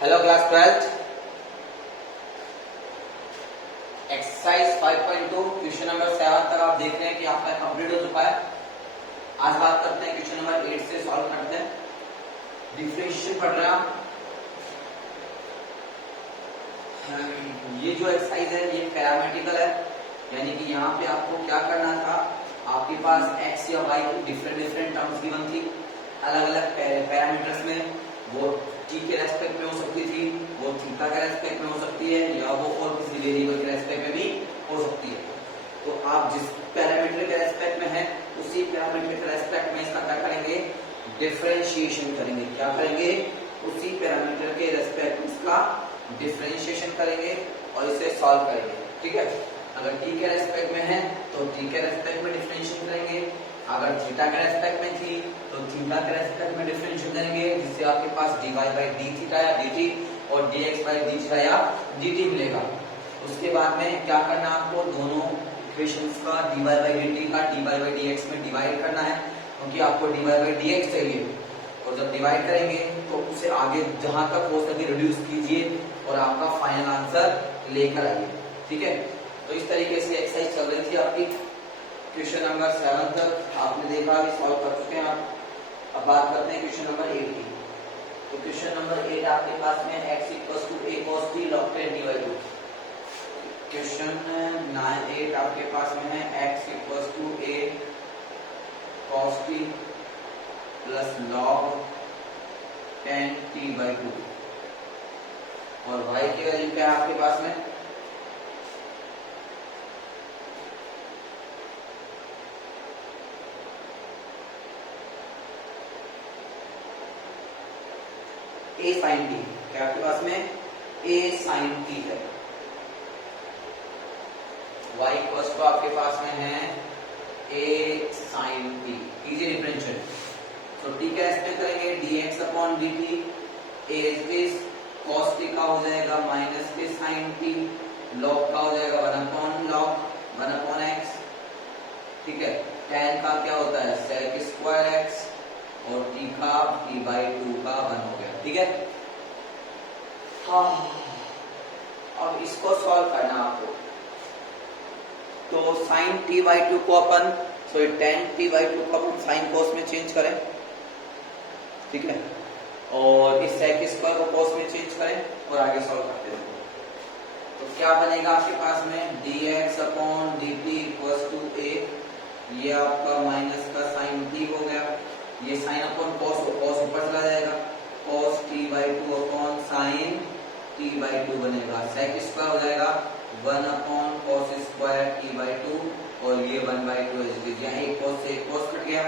Hello class 12 exercise 5.2 question number 7 तक आप देख रहे हैं कि आपका कंप्लीट हो चुका है। आज बात करते हैं क्वेश्चन नंबर 8 से सॉल्व करते हैं। डिफरेंशिएशन पढ़ रहे हैं। ये जो एक्सरसाइज है ये पैरामेट्रिकल है, यानी कि यहाँ पे आपको क्या करना था, आपके पास x या y की डिफरेंट टर्म्स गिवन थी अलग अलग पैरामीटर्स में। वो t के रेस्पेक्ट में हो सकती थी, वो थीटा के रेस्पेक्ट में हो सकती है, या वो और किसी वेरिएबल के रेस्पेक्ट में भी हो सकती है। तो आप जिस पैरामीटर के रेस्पेक्ट में है उसी पैरामीटर के रेस्पेक्ट में इसका क्या करेंगे, डिफरेंशिएशन करेंगे। क्या करेंगे, उसी पैरामीटर के रेस्पेक्ट में इसका डिफरेंशिएशन करेंगे और इसे सॉल्व करेंगे। ठीक है, अगर t के रेस्पेक्ट में है तो t के रेस्पेक्ट में डिफरेंशिएशन करेंगे, अगर थीटा के रेस्पेक्ट में थी तो थीटा के रेस्पेक्ट में डिफरेंशिएशन करेंगे, जिससे आपके पास dy बाई डी थीटा या dt और dx बाई डी थीटा या dt मिलेगा। उसके बाद में क्या करना, आपको दोनों इक्वेशंस का dy बाई dt का dy बाई dx में डिवाइड करना है, क्योंकि आपको dy बाई dx चाहिए। और जब डिवाइड करेंगे तो उसे आगे जहां तक हो सके रिड्यूस कीजिए और आपका फाइनल आंसर लेकर आइए। ठीक है, तो इस तरीके से एक्सरसाइज चल रही थी आपकी क्वेश्चन नंबर 7 तक आपने देखा, अभी सॉल्व कर चुके हैं आप। अब बात करते हैं क्वेश्चन नंबर 8 की। तो क्वेश्चन नंबर 8 आपके पास में x = a cos t log 10/2। Question 8 आपके पास में है x = a cos t plus log 10t/2 और y की वैल्यू क्या है आपके पास में, a sin t। क्या आपके पास में a sin t है। y = आपके पास में है a sin t। Easy differential, तो t का रेस्पेक्ट करेंगे dx/dt, a is cos t का हो जाएगा minus a sin t, log का हो जाएगा 1/log 1/x। ठीक है, tan का क्या होता है sec²x और t का t/2 का 1 हो गया। ठीक है, हाँ अब इसको सॉल्व करना आपको। तो sin t/2 को अपन tan t/2 को अपन sin cos में चेंज करें। ठीक है, और इस sec² को cos में चेंज करें और आगे सॉल्व करते हैं। तो क्या बनेगा आपके पास में dx/dt = a, ये आपका माइनस का sin t हो गया, ये sin अपॉन cos को cos ऊपर चला जाएगा, cos t/2 upon sin t/2 बनेगा, sec² हो जाएगा 1/cos² t/2 और ये 1/2 यहाँ एक cos से एक cos कट गया।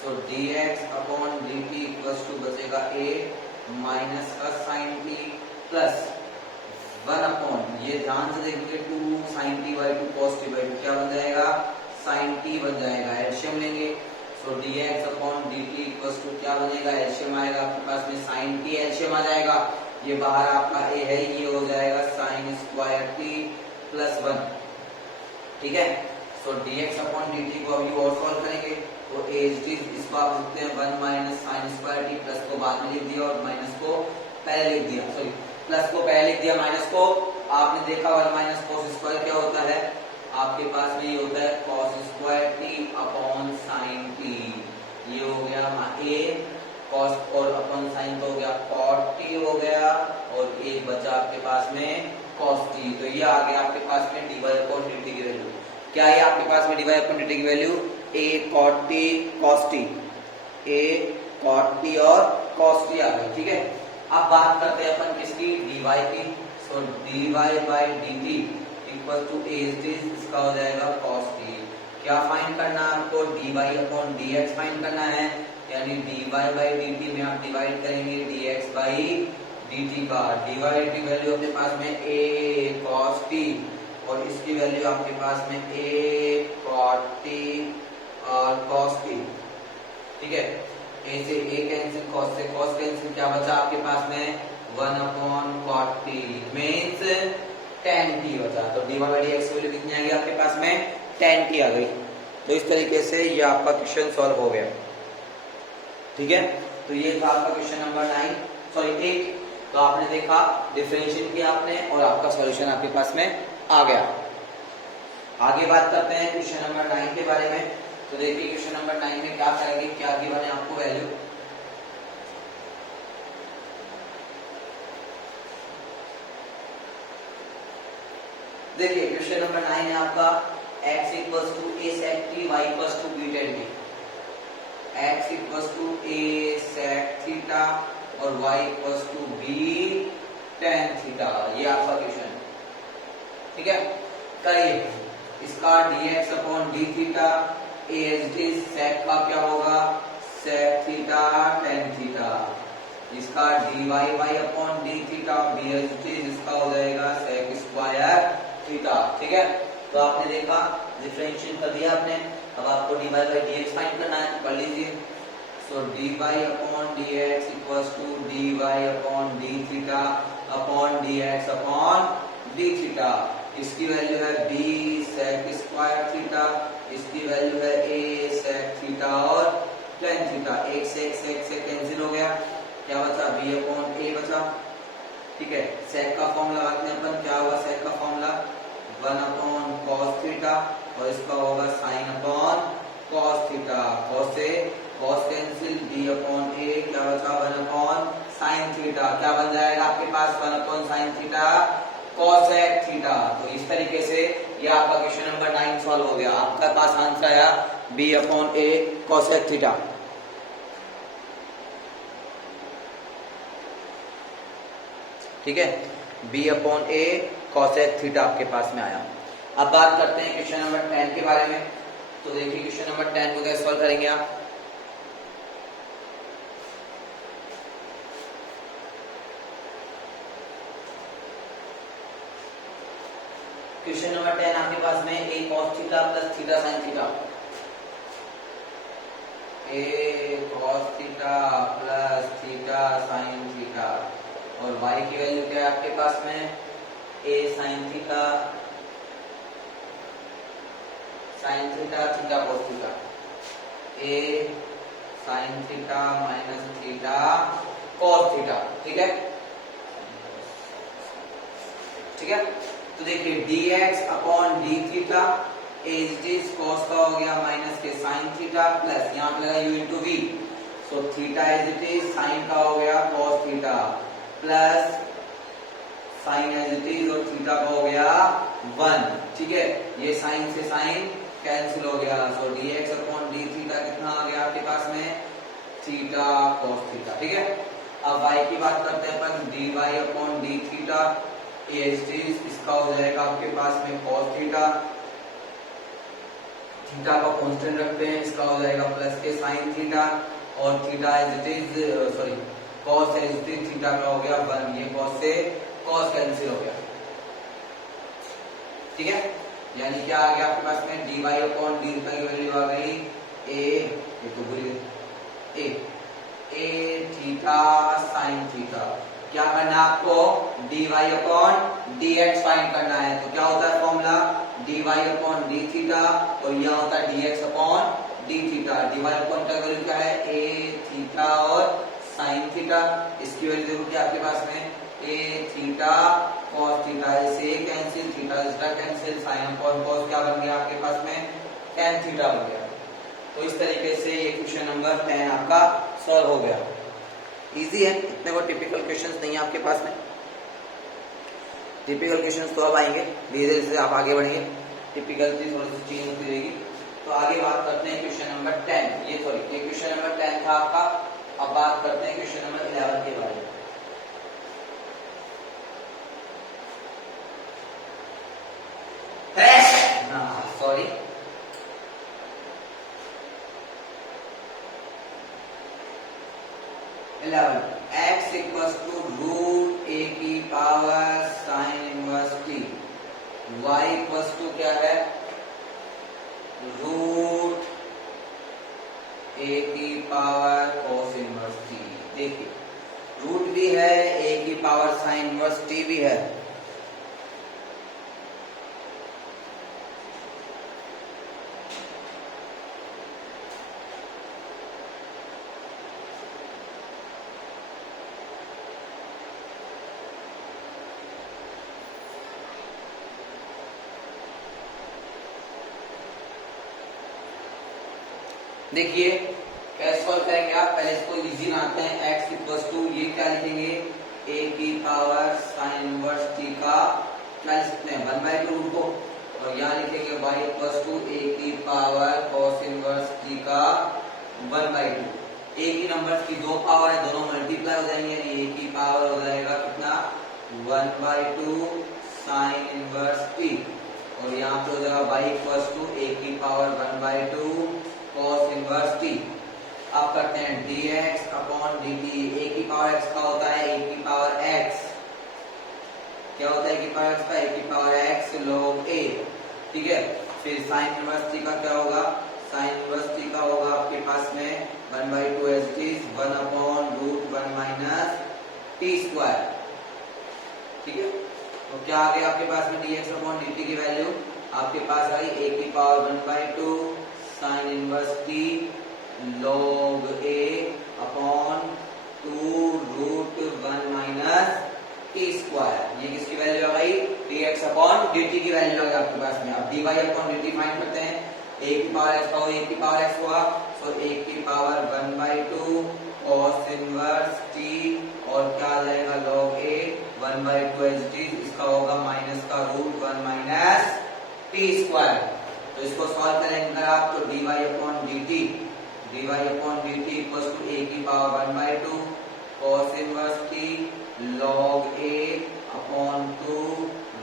सो dx/dt बचेगा a माइनस का sin t प्लस 1/, ये ध्यान से देखेंगे 2 sin t/2 cos t/2 क्या बन जाएगा, sin t बन जाएगा। एलसीएम लेंगे, सो dx/dt क्या बनेगा, एलसीएम आएगा आपके पास में sin t, एलसीएम आ जाएगा, ये बाहर आपका a है, ये हो जाएगा sin² t प्लस 1। ठीक है, सो dx/dt को अभी और सॉल्व करेंगे तो इसको आप लिखते हैं 1 माइनस sin² t, प्लस को बाद में लिख दिया और माइनस को पहले लिख दिया, सॉरी प्लस को पहले लिख दिया, माइनस को आपने देखा 1 माइनस cos² क्या होता है आपके पास में, ये होता है cos² t upon sin t। ये हो गया a cos और अपॉन sin तो हो गया cot t हो गया, और एक बचा आपके पास में cos t। तो ये आ गया आपके पास में dy/dt की वैल्यू। क्या है आपके पास में dy/dt की value, a cot t cos t, a cot t और cos t आ गई। ठीक है, अब बात करते हैं अपन किसकी, dy की। सो dy/dt = a, इसका हो जाएगा cos t। क्या फाइंड करना है आपको, dy/dx फाइंड करना है, यानी dy/dt में आप डिवाइड करेंगे dx/dt का। dy की वैल्यू अपने पास में a cos t और इसकी वैल्यू आपके पास में a cot t और cos t। ठीक है, a से a कैंसिल, cos से cos कैंसिल, क्या बचा आपके पास में 1/cot t means tan t बचा। तो dy/dx की वैल्यू कितनी आ गई आपके पास में, tan t आ गई। तो इस तरीके से ये आपका क्वेश्चन सॉल्व हो गया। ठीक है, तो ये था आपका क्वेश्चन नंबर 8। तो आपने देखा, डिफरेंशिएट किया आपने और आपका सॉल्यूशन आपके पास में आ गया। आगे बात करते हैं क्वेश्चन नंबर 9 के बारे में। तो देखिए क्वेश्चन नंबर 9 में क्या करेंगे, क्या गिवन है आपको वैल्यू। देखिए क्वेश्चन नंबर 9 है आपका x equals to a sec t y equals to b tan t। x equals to a sec theta और y equals to b tan theta, ये आपका क्वेश्चन है। ठीक है, करिए इसका dx upon d theta sec का क्या होगा, sec थीटा tan थीटा। इसका dy y upon d theta इसका हो जाएगा sec स्क्वायर थीटा। ठीक है, तो आपने देखा, डिफरेंशिएट कर दिया आपने। अब आपको dy by dx फाइंड करना है, पढ़ लीजिए। So dy upon dx equals to dy upon d theta upon dx upon d theta. इसकी वैल्यू है b sec स्क्वायर थीटा, इसकी वैल्यू है a sec थीटा और tan थीटा। एक से कैंसिल हो गया, क्या बचा, b अपॉन a बचा। ठीक है, sec का फॉर्मूला लगाते हैं अपन, क्या होगा sec का फॉर्मूला 1 अपॉन cos थीटा और इसका होगा sin upon cos theta. cos से cos cancel, b upon a, क्या बचा 1 अपॉन sin थीटा। क्या बन जाएगा आपके पास 1 upon sin theta cosec theta. तो इस तरीके से ये आपका क्वेश्चन नंबर 9 सॉल्व हो गया। आपका पास आंसर आया b upon a cosec theta. ठीक है, b upon a cosec theta आपके पास में आया। अब बात करते हैं क्वेश्चन नंबर 10 के बारे में। तो देखिए क्वेश्चन नंबर 10 को कैसे सॉल्व करेंगे आप। क्वेश्चन नंबर 10 आपके पास में a cos theta plus theta sin theta, a cos theta plus theta sin theta और y की वैल्यू क्या है आपके पास में, a sin theta theta cos theta, a sin theta minus theta cos theta. ठीक है, ठीक है, तो देखिए dx upon d theta as is cos का हो गया माइनस के sin थीटा प्लस यहाँ पे लगा u into v। So theta as it is sin का हो गया cos theta plus sin as it is और थीटा का हो गया 1। ठीक है, ये sin से sin कैंसिल हो गया। सो dx अपॉन d थीटा कितना आ गया आपके पास में, थीटा cos थीटा। ठीक है, अब y की बात करते हैं अपन, dy अपॉन d थीटा इसका हो जाएगा आपके पास में cos थीटा, थीटा का कांस्टेंट रखते हैं, इसका हो जाएगा प्लस के sin थीटा और theta as it is sorry cos as it is theta का हो गया 1। ये cos से cos कैंसिल हो गया। ठीक है, यानी क्या आ गया आपके पास में, dy अपॉन d थीटा की वैल्यू आ गई a थीटा sin थीटा। क्या करना है आपको, dy अपॉन dx फाइंड करना है। तो क्या होता है formula, dy upon d theta और यह होता है dx upon d theta. dy upon का वैल्यू क्या है, a थीटा और sin थीटा। इसकी वैल्यू देखो क्या आपके पास में, a थीटा cos थीटा, से कैंसिल, थीटा इसका कैंसिल, sin अपॉन cos क्या बन गया आपके पास में, tan थीटा बन गया। तो इस तरीके से ये क्वेश्चन नंबर 10 आपका सॉल्व हो गया। इजी है, इतने को टिपिकल क्वेश्चंस नहीं है आपके पास में। टिपिकल क्वेश्चंस तो अब आएंगे, धीरे धीरे से आप आगे बढ़ेंगे, टिपिकल थोड़ी सी चेंज होती रहेगी। तो आगे बात करते हैं क्वेश्चन नंबर 10, ये क्वेश्चन नंबर 10 था आपका। अब बात करते हैं क्वेश्चन नंबर 11 के बारे में। Sorry, x equals to root a की power sine inverse t, y equals to क्या है, रूट a की पावर cos इनवर्स t। देखिए रूट भी है, a की पावर साइन इनवर्स t भी है। देखिए कैसे सॉल्व करेंगे आप, पहले इसको इजी बनाते हैं। x इक्वल्स टू ये क्या लिखेंगे, a की पावर साइन इनवर्स t का क्या लिख सकते हैं 1/2 रूट को, और यहाँ लिखेंगे y इक्वल्स टू a की पावर cos इनवर्स t का 1/2। a की नंबर्स की दो पावर है, दोनों मल्टीप्लाई हो जाएंगे, यानी a की पावर हो जाएगा कितना 1/2 साइन इनवर्स t, और यहाँ पे हो जाएगा y इक्वल्स टू a की पावर 1/2 cos इनवर्स t। अब करते हैं dx अपॉन dt। a की पावर x का होता है a की पावर x, क्या होता है a की पावर x का, a की पावर x log a, ठीक है। फिर साइन इनवर्स t का क्या होगा, साइन इनवर्स t का होगा आपके पास में 1/2 as it is 1 upon root 1 minus t square, ठीक है। तो क्या आ गया आपके पास में dx अपॉन dt की वैल्यू, आपके पास आई a की power 1/2 sine inverse t log a upon 2 root 1 minus t square. ये किसकी वैल्यू आ गई, dx अपॉन dt की वैल्यू आ गई आपके पास में। अब dy अपॉन dt फाइंड करते हैं, a की पावर x का a की पावर x होगा, सो a की पावर 1/2 cos इनवर्स t, और क्या आ जाएगा log a 1/2 as it is, इसका होगा माइनस का रूट 1 माइनस t स्क्वायर। तो इसको सॉल्व करेंगे आप, तो dy upon dt equals to a की power 1/2 cos inverse t log a upon 2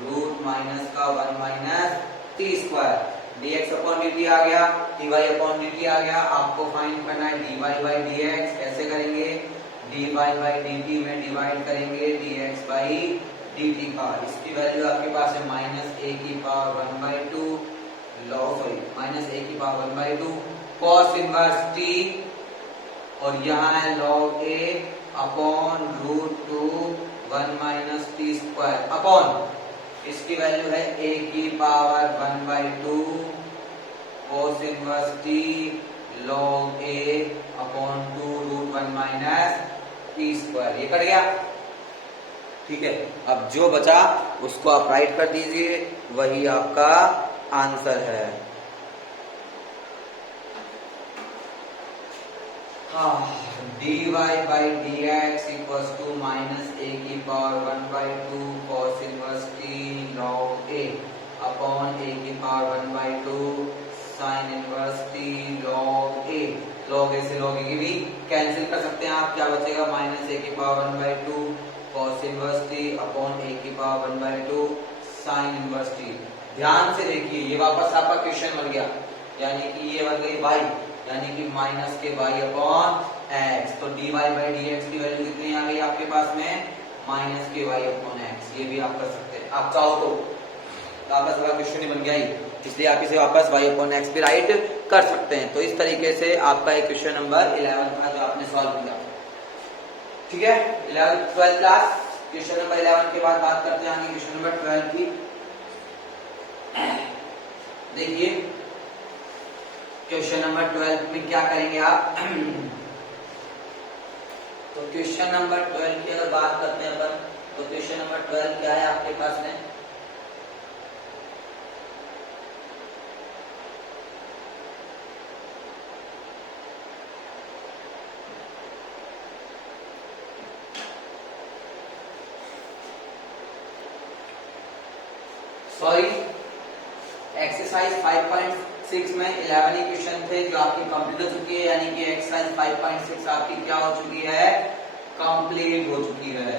root minus का 1 minus t square. dx upon dt आ गया, dy अपॉन dt आ गया। आपको फाइंड करना है dy बाई dx, कैसे करेंगे, dy बाई dt में डिवाइड करेंगे dx बाई dt का। इसकी वैल्यू आपके पास है माइनस a की पावर 1/2 माइनस a की पावर 1/2 cos इनवर्स t, और यहाँ है log a upon root 2 1 minus t square upon, इसकी वैल्यू है a की power 1/2 cos inverse t log a upon 2 root 1 minus t square. ये कट गया, ठीक है। अब जो बचा उसको आप राइट कर दीजिए, वही आपका आंसर है। dy by dx equals to minus a की power 1/2 cos inverse t log a upon a की power 1/2 sine inverse t log a। log a से log a की भी कैंसिल कर सकते हैं आप, क्या बचेगा माइनस a की power 1/2 cos inverse t upon a की पावर 1/2 साइन इनवर्स t। ध्यान से देखिए, ये वापस आपका क्वेश्चन बन गया, यानी कि ये बन गई y, यानी कि माइनस के y अपॉन x। तो dy बाई dx की वैल्यू कितनी आ गई आपके पास में, माइनस के y अपॉन x। ये भी आप कर सकते हैं, आप चाहो तो आपका सवाल क्वेश्चन ही बन गया ही, इसलिए आप इसे वापस y अपॉन x पे राइट कर सकते हैं। तो इस तरीके से आपका एक क्वेश्चन नंबर 11 था जो आपने सॉल्व किया, ठीक है। 12th क्लास क्वेश्चन नंबर 11 के बाद बात करते हैं आगे क्वेश्चन नंबर 12 की। देखिए क्वेश्चन नंबर 12 में क्या करेंगे आप, तो क्वेश्चन नंबर 12 की अगर बात करते हैं अपन, तो क्वेश्चन नंबर 12 क्या है आपके पास में, सॉरी एक्सरसाइज 5.6 में 11 इक्वेशन थे जो आपकी कंप्लीट हो चुकी है, यानी कि एक्सरसाइज 5.6 आपकी क्या हो चुकी है, कंप्लीट हो चुकी है।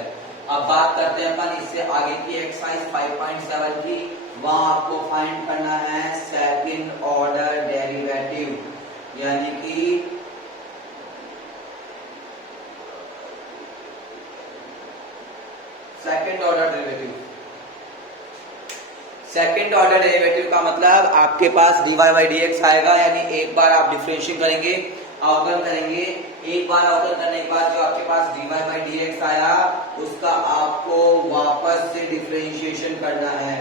अब बात करते हैं अपन इससे आगे की एक्सरसाइज 5.7 की। वहां आपको फाइंड करना है सेकंड ऑर्डर डेरिवेटिव, यानी कि second order derivative. Second order derivative का मतलब आपके पास dy बाई dx आएगा, यानी एक बार आप डिफरेंशिएट करेंगे, अवकलन करेंगे, एक बार अवकलन करने के बाद जो आपके पास dy बाई dx आया उसका आपको वापस से डिफरेंशिएशन करना है।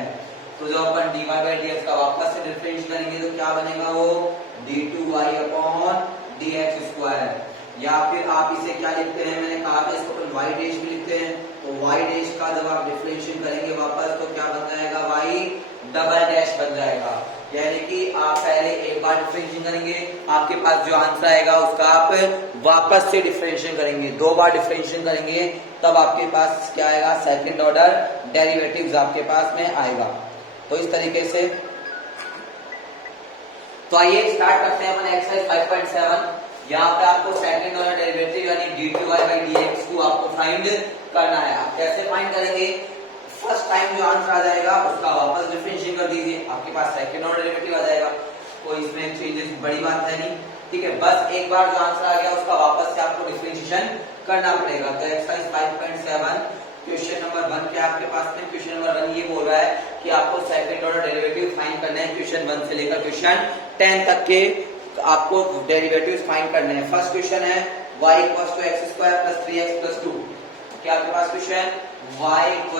तो जब अपन dy बाई dx का वापस से डिफरेंशिएट करेंगे तो क्या बनेगा, वो d2y अपॉन dx स्क्वायर, या फिर आप इसे क्या लिखते हैं, मैंने कहा था इसको अपन y डैश भी लिखते हैं। तो y डैश का जब आप डिफरेंशिएट करेंगे वापस तो क्या बन जाएगा, y डबल डैश बन जाएगा। यानी कि आप पहले एक बार डिफरेंशिएशन करेंगे, आपके पास जो आंसर आएगा उसका आप वापस से डिफरेंशिएशन करेंगे, 2 बार डिफरेंशिएशन करेंगे, तब आपके पास क्या आएगा, सेकंड ऑर्डर डेरिवेटिव्स आपके पास में आएगा। तो इस तरीके से तो आइए स्टार्ट करते हैं अपन एक्सरसाइज 5.7। यहाँ पे आपको सेकंड ऑर्डर डेरिवेटिव यानी dy/dx को आपको फाइंड करना है। आप कैसे फाइंड करेंगे, फर्स्ट टाइम जो आंसर आ जाएगा उसका वापस डिफरेंशिएट कर दीजिए, आपके पास सेकंड ऑर्डर डेरिवेटिव आ जाएगा, कोई इसमें चेंजेस बड़ी बात है नहीं, ठीक है। बस एक बार जो आंसर आ गया उसका वापस से आपको डिफरेंशिएशन करना पड़ेगा। तो एक्सरसाइज 5.7 क्वेश्चन नंबर 1 क्या आपके पास में, क्वेश्चन नंबर 1 ये बोल रहा है कि आपको सेकंड ऑर्डर डेरिवेटिव फाइंड करना है, क्वेश्चन 1 से लेकर क्वेश्चन 10 तक के आपको डेरिवेटिव्स फाइंड करने हैं। फर्स्ट क्वेश्चन है y = x² + 3x + 2। क्या आपके पास क्वेश्चन y =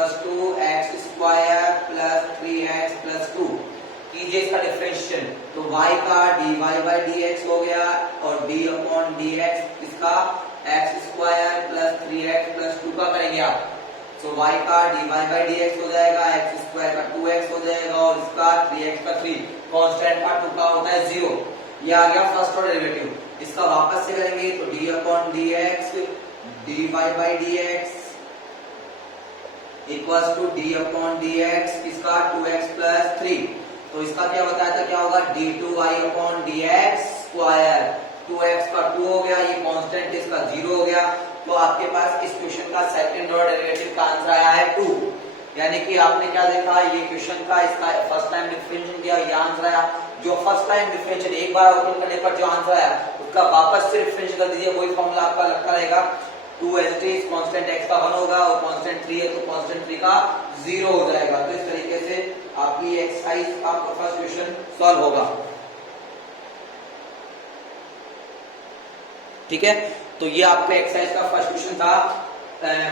x² + 3x + 2 कीजिए इसका डिफरेंशिएशन। तो y का dy/dx हो गया और d/dx इसका x² + 3x + 2 का करेंगे आप। तो y का dy/dx हो जाएगा, x² का 2x हो जाएगा और इसका 3x का 3, कांस्टेंट का 2 का होता है 0। ये आ गया फर्स्ट ऑर्डर डेरिवेटिव। इसका वापस से करेंगे तो d/dx dy/dx = d/dx इसका 2x + 3। तो इसका क्या बताया था, क्या होगा, d2y/dx²। 2x का 2 हो गया, ये कांस्टेंट इसका 0 हो गया। तो आपके पास इस क्वेश्चन का सेकंड ऑर्डर डेरिवेटिव का आंसर आया है 2। यानी कि आपने क्या देखा, ये क्वेश्चन का इसका फर्स्ट टाइम डिफरेंशिएशन किया, ये आंसर आया। जो फर्स्ट टाइम डिफरेंशिएशन एक बार आउटपुट करने पर जो आंसर आया उसका वापस से डिफरेंशिएशन कर दीजिए, वही फॉर्मूला आपका लगता रहेगा। 2 as it is, constant x का 1 होगा और कांस्टेंट 3 है तो कांस्टेंट 3 का 0 हो जाएगा। तो इस तरीके से आपकी एक्सरसाइज आपका फर्स्ट क्वेश्चन सॉल्व होगा, ठीक है। तो ये आपका एक्सरसाइज का फर्स्ट क्वेश्चन था,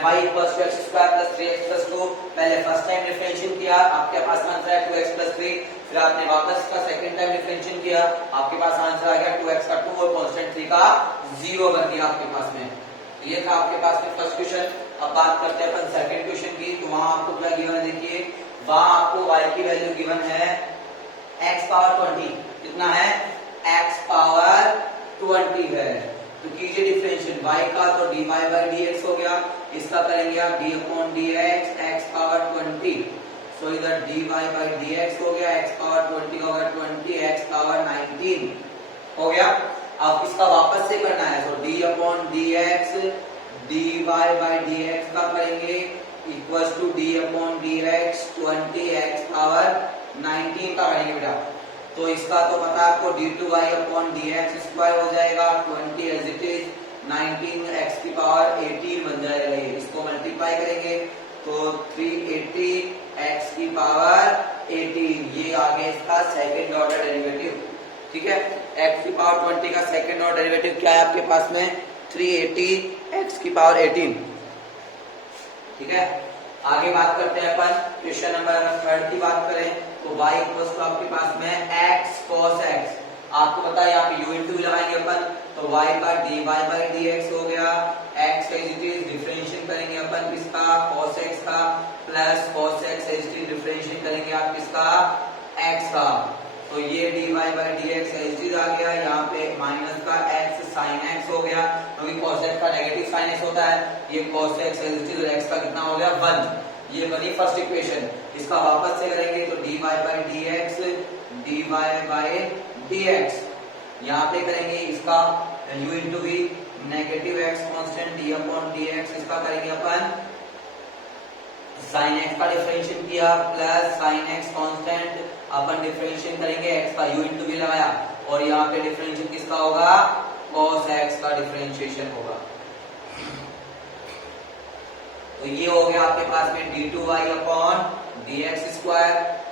y = x² + 3x + 2। पहले फर्स्ट टाइम डिफरेंशिएशन किया, आपके पास आंसर है 2x + 3, फिर आपने वापस का सेकंड टाइम डिफरेंशिएशन किया, आपके पास आंसर आ गया 2x का 2 और कांस्टेंट 3 का 0 बन गया आपके पास में। ये था आपके पास में फर्स्ट क्वेश्चन। अब बात करते हैं अपन सेकंड क्वेश्चन की। तो वहां आपको क्या गिवन है, देखिए वहां आपको y की वैल्यू गिवन है x⁻20। कितना है, x⁻20 है। तो कीजिए डिफरेंशिएशन, y का तो dy/dx हो गया, इसका करेंगे आप d/dx x⁻20। सो इधर dy/dx हो गया, x⁻20 हो गया 20, x⁻19 हो गया। अब इसका वापस से करना है, तो d/dx dy/dx का करेंगे = d/dx 20 x⁻19 का करेंगे बेटा। तो इसका तो पता आपको d2y/dx² हो जाएगा, 20 एज इट इज 19x⁻18 बन जाएगा। ये इसको मल्टीप्लाई करेंगे तो 380 x⁻18, ये आ गया इसका सेकंड ऑर्डर डेरिवेटिव, ठीक है। x⁻20 का सेकंड ऑर्डर डेरिवेटिव क्या है आपके पास में, 380 x⁻18, ठीक है। आगे बात करते हैं अपन क्वेश्चन नंबर 3 की बात करें तो y = आपके पास में x cos x। आपको पता है यहाँ पे u * v लगाएंगे अपन, तो y का dy/dx हो गया, x as it is differentiate करेंगे अपन किसका, cos x का, plus cos x as it is differentiate करेंगे आप किसका, x का। तो ये dy/dx एज इट इज आ गया, यहाँ पे माइनस का x sin x हो गया, क्योंकि cos x का नेगेटिव sin x होता है। ये cos x as it is और x का कितना हो गया 1। ये बनी फर्स्ट इक्वेशन। इसका वापस से करेंगे तो dy/dx dy/dx, यहाँ पे करेंगे इसका u * v, negative x constant d/dx, इसका करेंगे अपन sin x का डिफरेंशिएट किया, प्लस sin x कांस्टेंट अपन डिफरेंशिएट करेंगे x का u * v लगाया, और यहाँ पे डिफरेंशिएट किसका होगा, cos x का डिफरेंशिएशन होगा। तो ये हो गया आपके पास में d2y/dx²,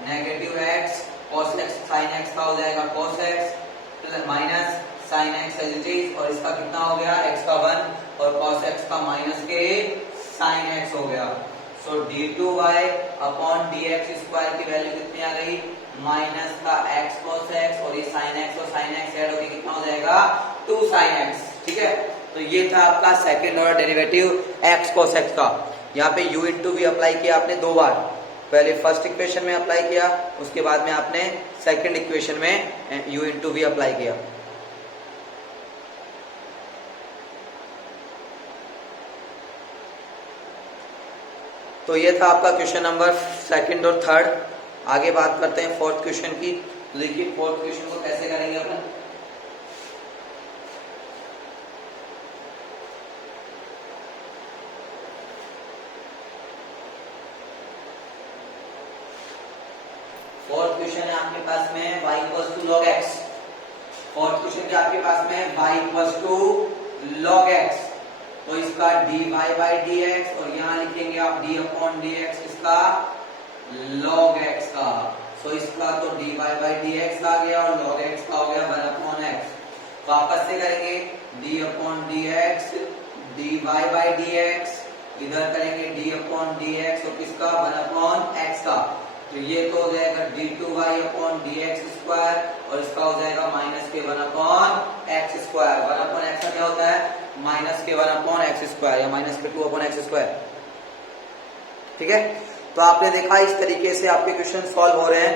negative x cos x sin x का हो जाएगा cos x minus sin x as it is, और इसका कितना हो गया x का 1 और cos x का माइनस के sin x हो गया। सो d2y/dx² की वैल्यू कितनी आ गई, माइनस का x cos x और ये sin x और sin x ऐड होके कितना हो जाएगा 2 sin x, ठीक है। तो ये था आपका second order derivative x cos x का। यहाँ पे u * v अप्लाई किया आपने 2 बार, पहले फर्स्ट इक्वेशन में अप्लाई किया, उसके बाद में आपने सेकंड इक्वेशन में u इंटू वी अप्लाई किया। तो ये था आपका क्वेश्चन नंबर सेकंड और थर्ड। आगे बात करते हैं फोर्थ क्वेश्चन की। तो देखिए फोर्थ क्वेश्चन को कैसे करेंगे अपन। फोर्थ क्वेश्चन है आपके पास में y equals to log x। Fourth question के आपके पास में y equals to log x, तो इसका dy बाई dx और यहाँ लिखेंगे आप d अपॉन dx इसका log x का। तो इसका तो dy बाई dx आ गया और log x का हो गया 1 अपॉन x। वापस से करेंगे d upon dx, dy by dx, इधर करेंगे d अपॉन dx और किसका 1 अपॉन x का। तो ये तो हो जाएगा d2y अपॉन dx स्क्वायर और इसका हो जाएगा माइनस के 1 upon x square. 1 upon x का क्या होता है माइनस के 1 अपॉन x स्क्वायर या माइनस के 2 अपॉन x स्क्वायर। ठीक है, तो आपने देखा इस तरीके से आपके क्वेश्चन सॉल्व हो रहे हैं,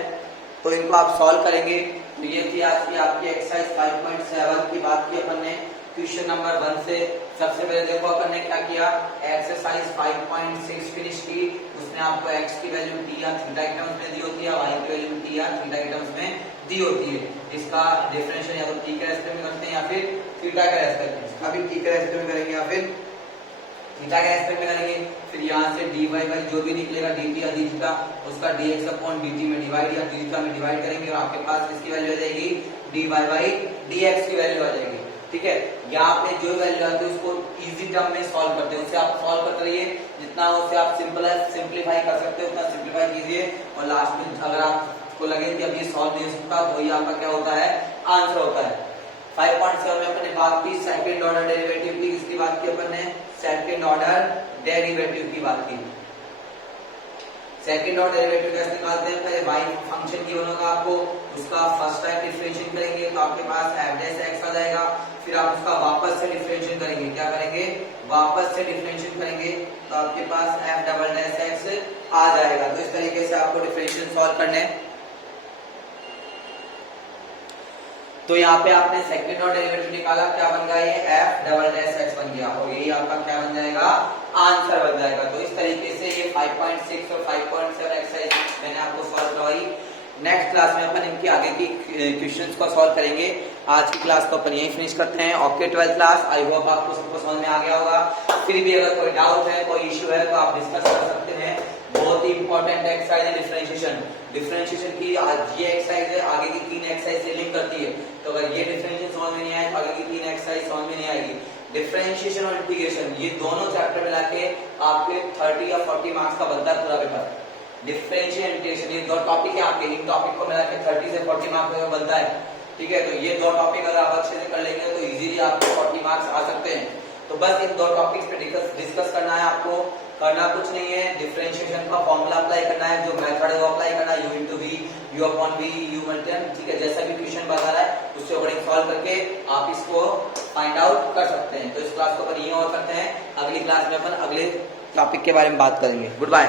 तो इनको आप सॉल्व करेंगे। तो ये थी आज की आपकी एक्सरसाइज 5.7 की बात की अपन ने क्वेश्चन नंबर 1 से। सबसे पहले देखो अपन ने क्या किया, एक्सरसाइज 5.6 फिनिश की। उसने आपको x की वैल्यू t या थीटा के टर्म्स में दी होती है, y की वैल्यू t या थीटा के टर्म्स में दी होती है। इसका डिफरेंशियल या तो t के रेस्पेक्ट में करते हैं या फिर थीटा के रेस्पेक्ट में। इसका भी t के रेस्पेक्ट में करेंगे या फिर थीटा के रेस्पेक्ट में करेंगे। फिर यहाँ से dy बाई जो भी निकलेगा dt या dθ उसका dx अपॉन dt में डिवाइड या dθ में डिवाइड करेंगे और आपके पास इसकी वैल्यू आ जाएगी dy बाई dx की वैल्यू आ जाएगी। ठीक है, यहाँ पे जो वैल्यू आती है उसको इजी टर्म में सॉल्व करते हैं, उससे आप सॉल्व करते रहिए। जितना उससे आप सिंपलीफाई कर सकते हो उतना सिंपलीफाई कीजिए और लास्ट में अगर आपको लगे कि अब ये सॉल्व नहीं हो सकता तो ये आपका क्या होता है आंसर होता है। 5.7 में अपन ने बात की सेकंड ऑर्डर डेरिवेटिव की। किसकी बात की अपन ने सेकंड ऑर्डर डेरिवेटिव की बात की। सेकंड ऑर्डर डेरिवेटिव कैसे निकालते हैं, पहले y फंक्शन गिवन होगा आपको, उसका फर्स्ट टाइम डिफरेंशिएट करेंगे तो आपके पास f' आ जाएगा। फिर आप उसका वापस से डिफरेंशिएट करेंगे, क्या करेंगे वापस से डिफरेंशिएट करेंगे तो आपके पास f" आ जाएगा। तो इस तरीके से आपको डिफरेंशियल सॉल्व करने हैं। तो यहाँ पे आपने सेकंड ऑर्डर डेरिवेटिव निकाला, क्या बन गया ये f" बन गया और यही आपका क्या बन जाएगा आंसर बन जाएगा। तो इस तरीके से ये 5.6 और 5.7 एक्सरसाइज मैंने आपको सॉल्व करवाई। नेक्स्ट क्लास में अपन इनकी आगे की क्वेश्चंस को सॉल्व करेंगे। आज की क्लास को अपन यहीं फिनिश करते हैं। Okay 12th class, I hope आपको सबको समझ में आ गया होगा। फिर भी अगर कोई डाउट है कोई इश्यू है तो आप डिस्कस कर सकते हैं। बहुत ही इंपॉर्टेंट एक्सरसाइज है डिफरेंशिएशन। डिफरेंशिएशन की ये एक्सरसाइज है आगे की 3 एक्सरसाइज से लिंक करती है। तो अगर ये डिफरेंशिएशन समझ में नहीं आए तो आगे की 3 एक्सरसाइज समझ में नहीं आएगी। डिफरेंशिएशन और इंटीग्रेशन ये दोनों चैप्टर मिला के आपके 30 या 40 मार्क्स का बनता है पूरा पेपर। डिफरेंशिएशन इंटीग्रेशन ये 2 टॉपिक है आपके, इन टॉपिक को मिला के 30 से 40 मार्क्स का बनता है। ठीक है, तो ये 2 टॉपिक अगर आप अच्छे से कर लेंगे तो इजीली आपको 40 मार्क्स आ सकते हैं। तो बस इन 2 टॉपिक्स पे डिस्कस करना है आपको, करना कुछ नहीं है। डिफरेंशिएशन का फॉर्मूला अप्लाई करना है, जो मेथड है वो अप्लाई करना है, u into v, u upon v, u multiply. ठीक है, जैसा भी क्वेश्चन बता रहा है उसके अकॉर्डिंग सॉल्व करके आप इसको फाइंड आउट कर सकते हैं। तो इस क्लास को अपन यहीं और करते हैं। अगली क्लास में अपन अगले टॉपिक के बारे में बात करेंगे। Good bye.